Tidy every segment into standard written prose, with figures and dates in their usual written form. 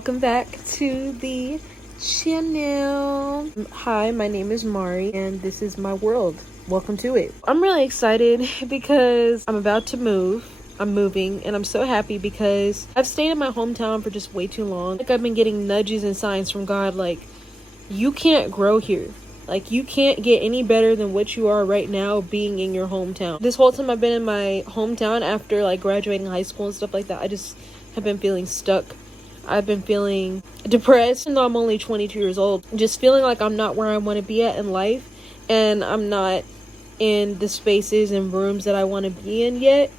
welcome back to the channel. Hi, my name is Mari and this is my world. Welcome to it. I'm really excited because I'm about to move. I'm moving and I'm so happy because I've stayed in my hometown for just way too long. Like, I've been getting nudges and signs from God like, you can't grow here. Like, you can't get any better than what you are right now being in your hometown. This whole time I've been in my hometown after like graduating high school and stuff like that, I just have been feeling stuck. I've been feeling depressed, even though I'm only 22 years old. Just feeling like I'm not where I want to be at in life, and I'm not in the spaces and rooms that I want to be in yet,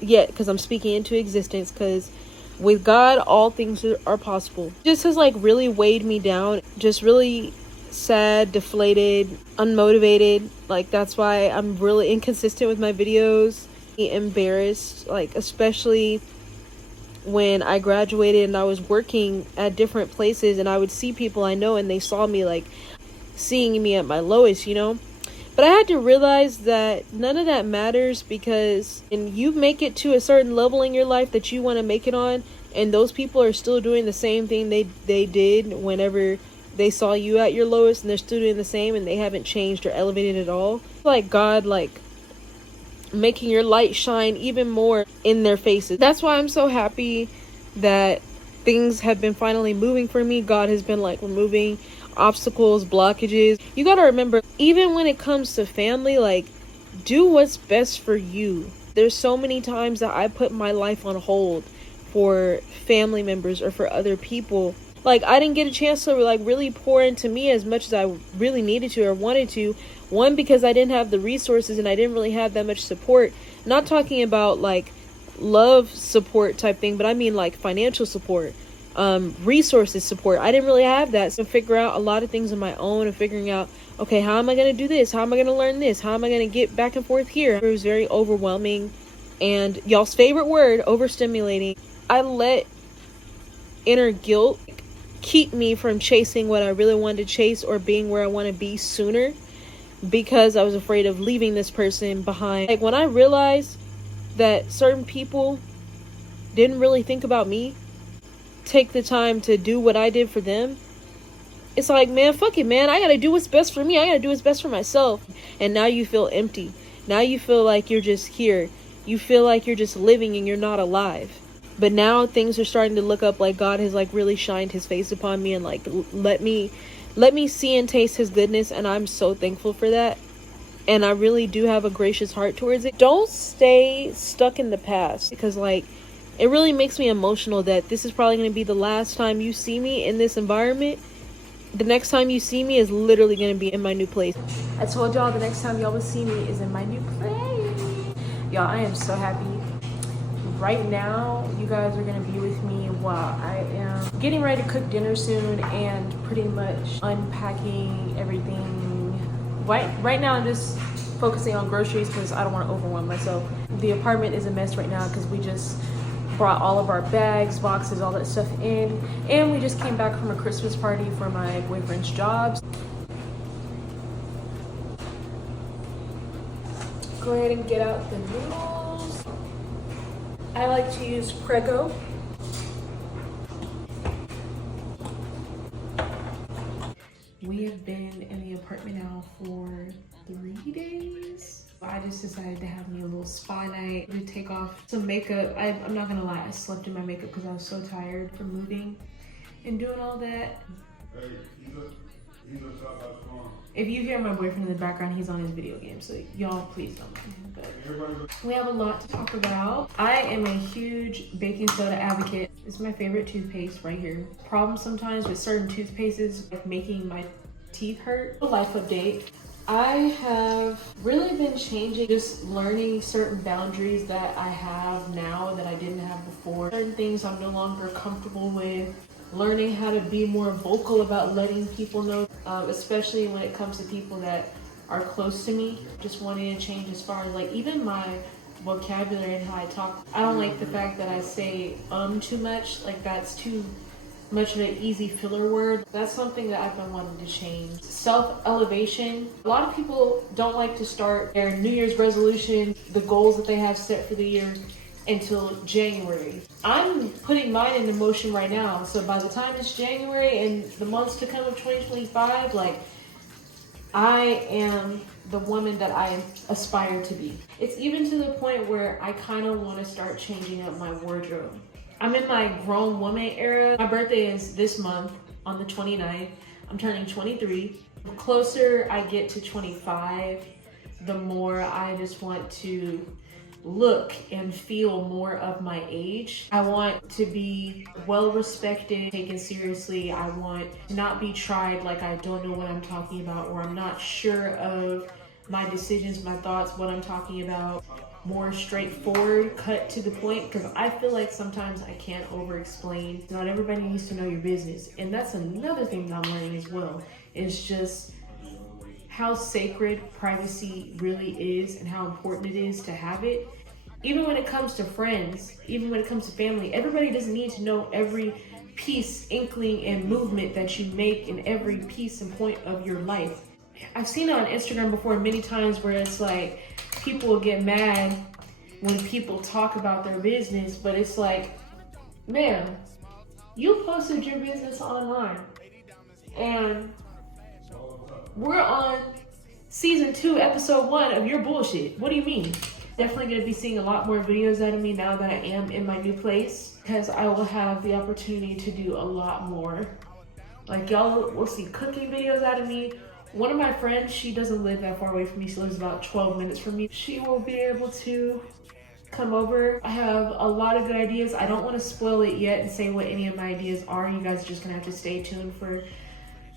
because I'm speaking into existence, because with God, all things are possible. Just has like really weighed me down, just really sad, deflated, unmotivated. Like, that's why I'm really inconsistent with my videos, embarrassed, like especially when I graduated and I was working at different places and I would see people I know and they saw me like seeing me at my lowest, you know. But I had to realize that none of that matters, because when you make it to a certain level in your life that you want to make it on, and those people are still doing the same thing they did whenever they saw you at your lowest, and they're still doing the same and they haven't changed or elevated at all. Like God, like making your light shine even more in their faces. That's why I'm so happy that things have been finally moving for me. God has been like removing obstacles, blockages. You gotta remember, even when it comes to family, like, do what's best for you. There's so many times that I put my life on hold for family members or for other people. Like, I didn't get a chance to like really pour into me as much as I really needed to or wanted to. One, because I didn't have the resources and I didn't really have that much support. Not talking about like love support type thing, but I mean like financial support, resources support. I didn't really have that. So figure out a lot of things on my own and figuring out, okay, how am I going to do this? How am I going to learn this? How am I going to get back and forth here? It was very overwhelming, and y'all's favorite word, overstimulating. I let inner guilt keep me from chasing what I really wanted to chase or being where I want to be sooner, because I was afraid of leaving this person behind. Like, when I realized that certain people didn't really think about me, take the time to do what I did for them, it's like, man, fuck it, man. I gotta do what's best for me. I gotta do what's best for myself. And now you feel empty. Now you feel like you're just here. You feel like you're just living and you're not alive. But now things are starting to look up like God has like really shined his face upon me and like let me see and taste his goodness, and I'm so thankful for that. And I really do have a gracious heart towards it. Don't stay stuck in the past, because like it really makes me emotional that this is probably going to be the last time you see me in this environment. The next time you see me is literally going to be in my new place. I told y'all the next time y'all will see me is in my new place. Y'all, I am so happy. Right now, you guys are going to be with me while I am getting ready to cook dinner soon and pretty much unpacking everything. Right now, I'm just focusing on groceries because I don't want to overwhelm myself. The apartment is a mess right now because we just brought all of our bags, boxes, all that stuff in, and we just came back from a Christmas party for my boyfriend's job. Go ahead and get out the noodles. I like to use Prego. We have been in the apartment now for 3 days. I just decided to have me a little spa night to take off some makeup. I'm not gonna lie, I slept in my makeup because I was so tired from moving and doing all that. Hey, if you hear my boyfriend in the background, he's on his video game, so y'all please don't mind him. But we have a lot to talk about. I am a huge baking soda advocate. It's my favorite toothpaste right here. Problem sometimes with certain toothpastes, like making my teeth hurt. Life update. I have really been changing, just learning certain boundaries that I have now that I didn't have before. Certain things I'm no longer comfortable with. Learning how to be more vocal about letting people know, especially when it comes to people that are close to me. Just wanting to change as far as like even my vocabulary and how I talk. I don't like the fact that I say too much. Like, that's too much of an easy filler word. That's something that I've been wanting to change. Self-elevation. A lot of people don't like to start their New Year's resolution, the goals that they have set for the year, until January. I'm putting mine into motion right now. So by the time it's January and the months to come of 2025, like, I am the woman that I aspire to be. It's even to the point where I kind of want to start changing up my wardrobe. I'm in my grown woman era. My birthday is this month on the 29th. I'm turning 23. The closer I get to 25, the more I just want to look and feel more of my age. I want to be well respected, taken seriously. I want to not be tried like I don't know what I'm talking about, or I'm not sure of my decisions, my thoughts, what I'm talking about. More straightforward, cut to the point, because I feel like sometimes I can't over explain. Not everybody needs to know your business. And that's another thing that I'm learning as well. It's just how sacred privacy really is and how important it is to have it. Even when it comes to friends, even when it comes to family, everybody doesn't need to know every piece, inkling, and movement that you make in every piece and point of your life. I've seen it on Instagram before many times where it's like people will get mad when people talk about their business, but it's like, man, you posted your business online and we're on season 2, episode 1 of your bullshit. What do you mean? Definitely going to be seeing a lot more videos out of me now that I am in my new place, because I will have the opportunity to do a lot more. Like, y'all will see cooking videos out of me. One of my friends, she doesn't live that far away from me. She lives about 12 minutes from me. She will be able to come over. I have a lot of good ideas. I don't want to spoil it yet and say what any of my ideas are. You guys are just going to have to stay tuned for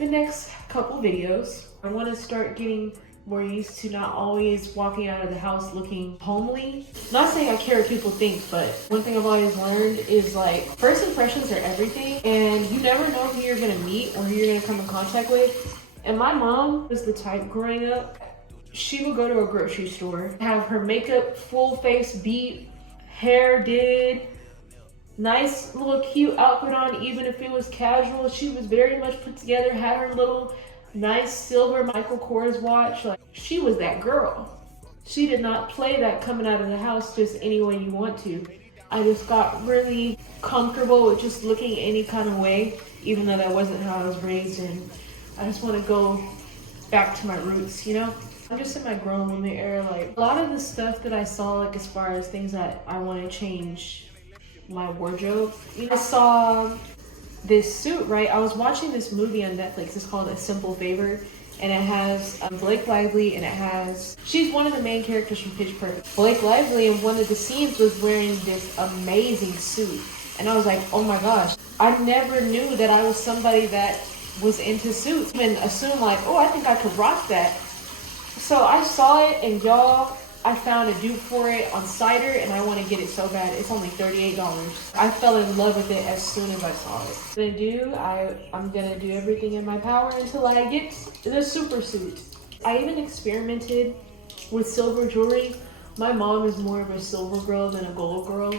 the next couple videos. I want to start getting more used to not always walking out of the house looking homely. Not saying I care what people think, but one thing I've always learned is, like, first impressions are everything, and you never know who you're gonna meet or who you're gonna come in contact with. And my mom was the type growing up, she would go to a grocery store, have her makeup full face beat, hair did, nice little cute outfit on, even if it was casual. She was very much put together, had her little nice silver Michael Kors watch. Like, she was that girl. She did not play that coming out of the house just any way you want to. I just got really comfortable with just looking any kind of way, even though that wasn't how I was raised, and I just want to go back to my roots, you know? I'm just in my grown woman era. Like, a lot of the stuff that I saw, like, as far as things that I want to change my wardrobe, you know, I saw this suit, right? I was watching this movie on Netflix. It's called A Simple Favor, and it has Blake Lively, and it has, she's one of the main characters from Pitch Perfect. Blake Lively in one of the scenes was wearing this amazing suit, and I was like, oh my gosh, I never knew that I was somebody that was into suits. I didn't assume, like, oh, I think I could rock that. So I saw it, and y'all, I found a dupe for it on Cider, and I want to get it so bad. It's only $38. I fell in love with it as soon as I saw it. I'm gonna do everything in my power until I get the super suit. I even experimented with silver jewelry. My mom is more of a silver girl than a gold girl.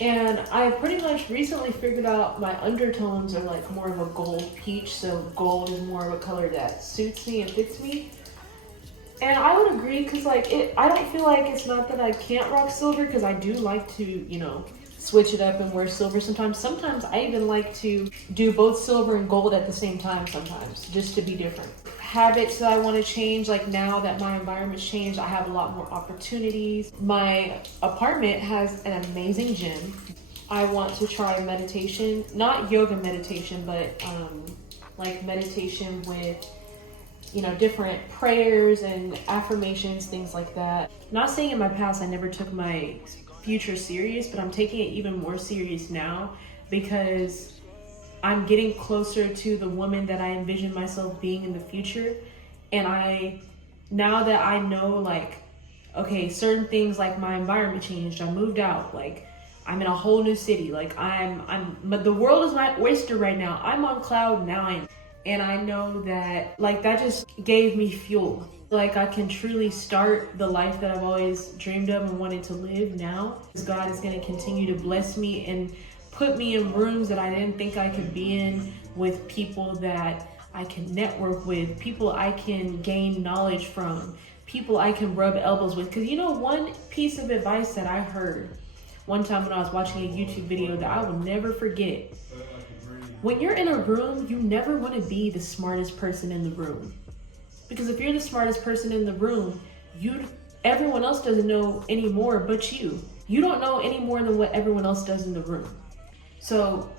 And I pretty much recently figured out my undertones are like more of a gold peach, so gold is more of a color that suits me and fits me. And I would agree, because like I don't feel like it's not that I can't rock silver, because I do like to, you know, switch it up and wear silver sometimes. Sometimes I even like to do both silver and gold at the same time sometimes, just to be different. Habits that I want to change, like now that my environment's changed, I have a lot more opportunities. My apartment has an amazing gym. I want to try meditation, not yoga meditation, but like meditation with, you know, different prayers and affirmations, things like that. Not saying in my past I never took my future serious, but I'm taking it even more serious now, because I'm getting closer to the woman that I envision myself being in the future. And now that I know, like, okay, certain things, like my environment changed, I moved out, like I'm in a whole new city, like but the world is my oyster right now. I'm on cloud 9. And I know that, like, that just gave me fuel. Like, I can truly start the life that I've always dreamed of and wanted to live now. God is going to continue to bless me and put me in rooms that I didn't think I could be in, with people that I can network with, people I can gain knowledge from, people I can rub elbows with. Because, you know, one piece of advice that I heard one time when I was watching a YouTube video that I will never forget. When you're in a room, you never want to be the smartest person in the room. Because if you're the smartest person in the room, everyone else doesn't know any more but you. You don't know any more than what everyone else does in the room. So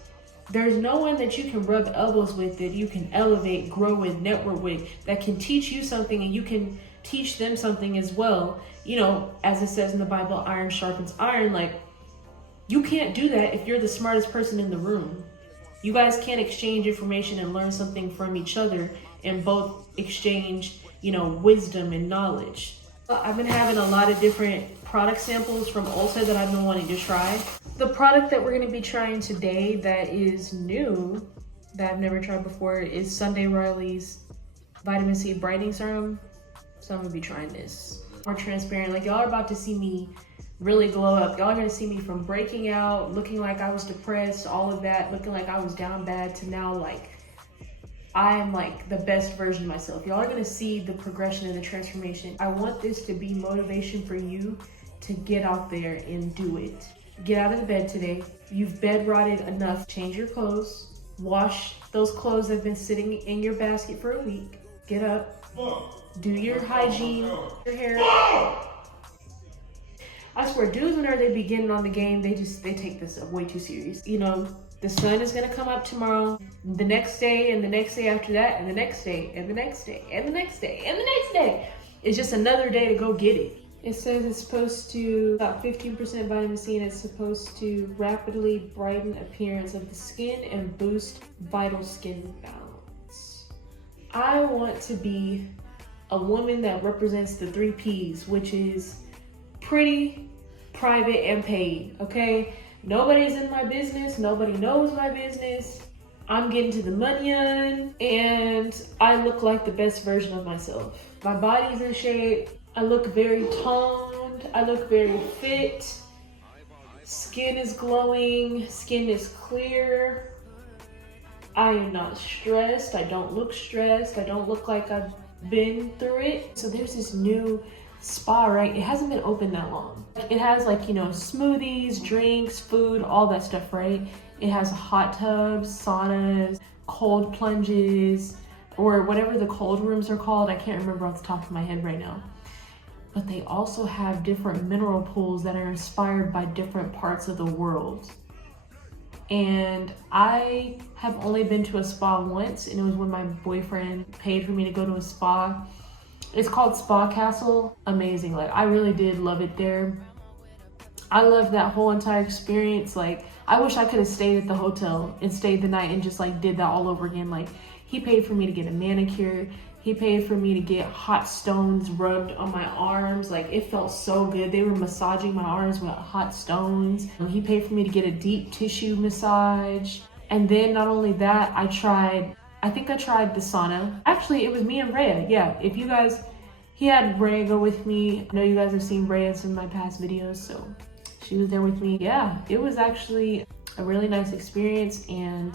there's no one that you can rub elbows with, that you can elevate, grow with, network with, that can teach you something and you can teach them something as well. You know, as it says in the Bible, iron sharpens iron. Like, you can't do that if you're the smartest person in the room. You guys can't exchange information and learn something from each other and both exchange, you know, wisdom and knowledge. I've been having a lot of different product samples from Ulta that I've been wanting to try. The product that we're going to be trying today that is new, that I've never tried before, is Sunday Riley's Vitamin C Brightening Serum. So I'm going to be trying this. More transparent. Like, y'all are about to see me really glow up. Y'all are going to see me from breaking out, looking like I was depressed, all of that, looking like I was down bad, to now like I am like the best version of myself. Y'all are going to see the progression and the transformation. I want this to be motivation for you to get out there and do it. Get out of the bed today. You've bed rotted enough. Change your clothes. Wash those clothes that have been sitting in your basket for a week. Get up. Do your hygiene. Your hair. I swear, dudes, whenever they be getting on the game, they take this way too serious. You know, the sun is gonna come up tomorrow, the next day, and the next day after that, and the next day, and the next day, and the next day, and the next day. It's just another day to go get it. It says it's supposed to, about 15% vitamin C, and it's supposed to rapidly brighten appearance of the skin and boost vital skin balance. I want to be a woman that represents the 3 Ps, which is pretty, private, and paid, okay? Nobody's in my business. Nobody knows my business. I'm getting to the money, and I look like the best version of myself. My body's in shape. I look very toned. I look very fit. Skin is glowing. Skin is clear. I am not stressed. I don't look stressed. I don't look like I've been through it. So there's this new spa, right? It hasn't been open that long. It has, like, you know, smoothies, drinks, food, all that stuff, right? It has hot tubs, saunas, cold plunges, or whatever the cold rooms are called. I can't remember off the top of my head right now. But they also have different mineral pools that are inspired by different parts of the world. And I have only been to a spa once, and it was when my boyfriend paid for me to go to a spa. It's called Spa Castle. Amazing. Like, I really did love it there. I loved that whole entire experience. Like, I wish I could have stayed at the hotel and stayed the night and just like did that all over again. Like, he paid for me to get a manicure. He paid for me to get hot stones rubbed on my arms. Like, it felt so good. They were massaging my arms with hot stones. He paid for me to get a deep tissue massage. And then not only that, I think I tried the sauna. Actually, it was me and Rhea. Yeah, if you guys, he had Rhea go with me. I know you guys have seen Rhea in some of my past videos, so she was there with me. Yeah, it was actually a really nice experience, and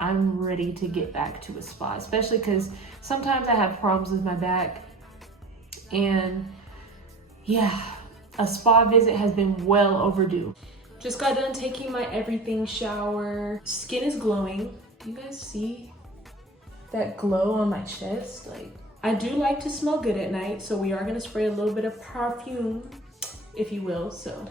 I'm ready to get back to a spa, especially because sometimes I have problems with my back. And yeah, a spa visit has been well overdue. Just got done taking my everything shower. Skin is glowing. Do you guys see that glow on my chest? Like, I do like to smell good at night, so we are gonna spray a little bit of perfume, if you will. So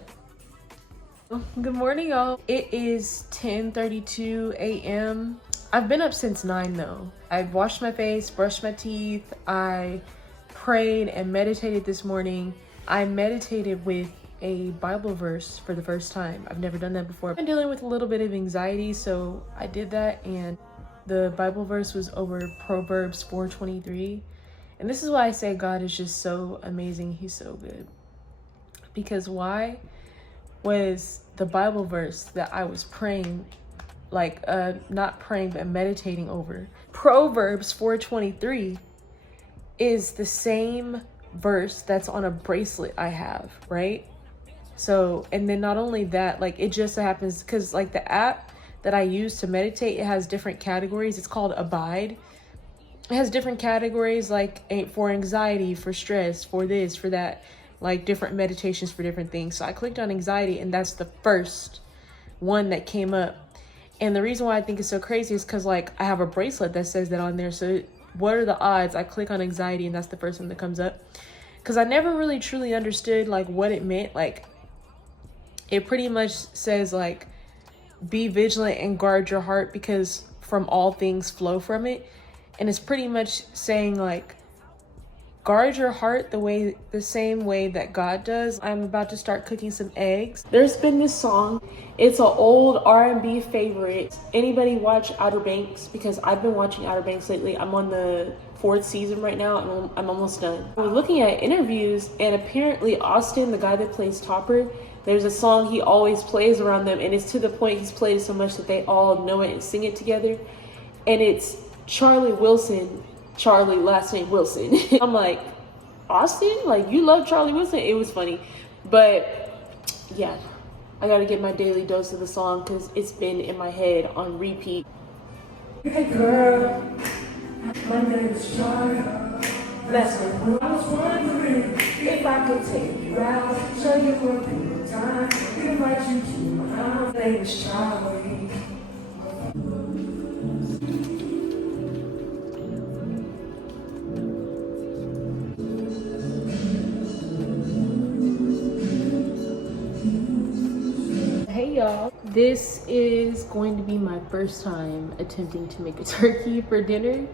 good morning, y'all. It is 10:32 a.m. I've been up since 9 though. I've washed my face, brushed my teeth. I prayed and meditated this morning. I meditated with a Bible verse for the first time. I've never done that before. I've been dealing with a little bit of anxiety, so I did that, and the Bible verse was over Proverbs 4:23. And this is why I say God is just so amazing. He's so good. Because why was the Bible verse that I was praying, like not praying but meditating over? Proverbs 4:23 is the same verse that's on a bracelet I have, right? So, and then not only that, like, it just so happens because like the app that I use to meditate, it has different categories. It's called Abide. It has different categories, like for anxiety, for stress, for this, for that. like different meditations for different things. So I clicked on anxiety, and that's the first one that came up. And the reason why I think it's so crazy is because like I have a bracelet that says that on there. So what are the odds I click on anxiety and that's the first one that comes up? Because I never really truly understood like what it meant. Like it pretty much says like be vigilant and guard your heart, because from all things flow from it. And it's pretty much saying like guard your heart the same way that God does. I'm about to start cooking some eggs. There's been this song. It's an old R&B favorite. Anybody watch Outer Banks? Because I've been watching Outer Banks lately. I'm on the 4th season right now, and I'm almost done. I was looking at interviews, and apparently Austin, the guy that plays Topper, there's a song he always plays around them, and it's to the point he's played it so much that they all know it and sing it together. And it's Charlie Wilson. Charlie, last name Wilson. I'm like, Austin? Like, you love Charlie Wilson? It was funny. But yeah, I gotta get my daily dose of the song because it's been in my head on repeat. Hey girl, my name is Charlie. Listen, I was wondering if I could take you out, show you a good time, invite you to my house. My name is Charlie. Hey y'all, this is going to be my first time attempting to make a turkey for dinner,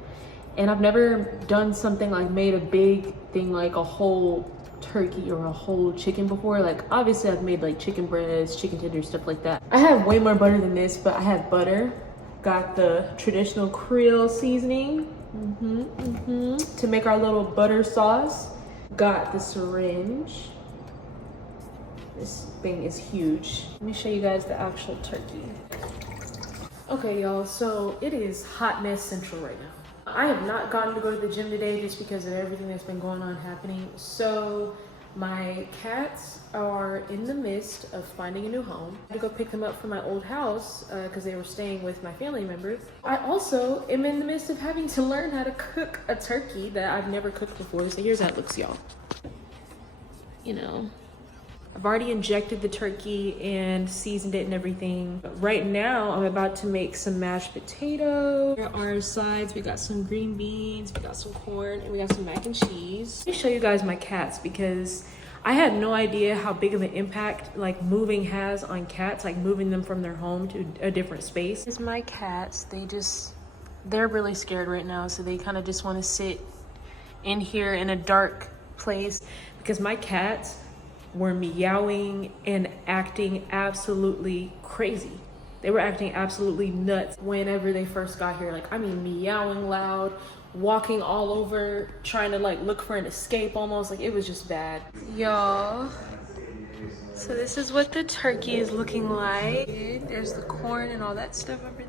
and I've never done something like made a big thing like a whole turkey or a whole chicken before. Like obviously I've made like chicken breasts, chicken tenders, stuff like that. I have way more butter than this, but I have butter. Got the traditional Creole seasoning to make our little butter sauce. Got the syringe. This thing is huge. Let me show you guys the actual turkey. Okay, y'all, so it is hot mess central right now. I have not gotten to go to the gym today just because of everything that's been going on happening. So my cats are in the midst of finding a new home. I had to go pick them up from my old house because they were staying with my family members. I also am in the midst of having to learn how to cook a turkey that I've never cooked before. So here's how it looks, y'all. You know, I've already injected the turkey and seasoned it and everything. But right now, I'm about to make some mashed potato. Here are our sides. We got some green beans, we got some corn, and we got some mac and cheese. Let me show you guys my cats because I had no idea how big of an impact like moving has on cats, like moving them from their home to a different space. Here's my cats. They're really scared right now, so they kind of just want to sit in here in a dark place because my cats were meowing and acting absolutely crazy. They were acting absolutely nuts whenever they first got here. Like, I mean, meowing loud, walking all over, trying to like look for an escape almost. Like, it was just bad. Y'all, so this is what the turkey is looking like. There's the corn and all that stuff over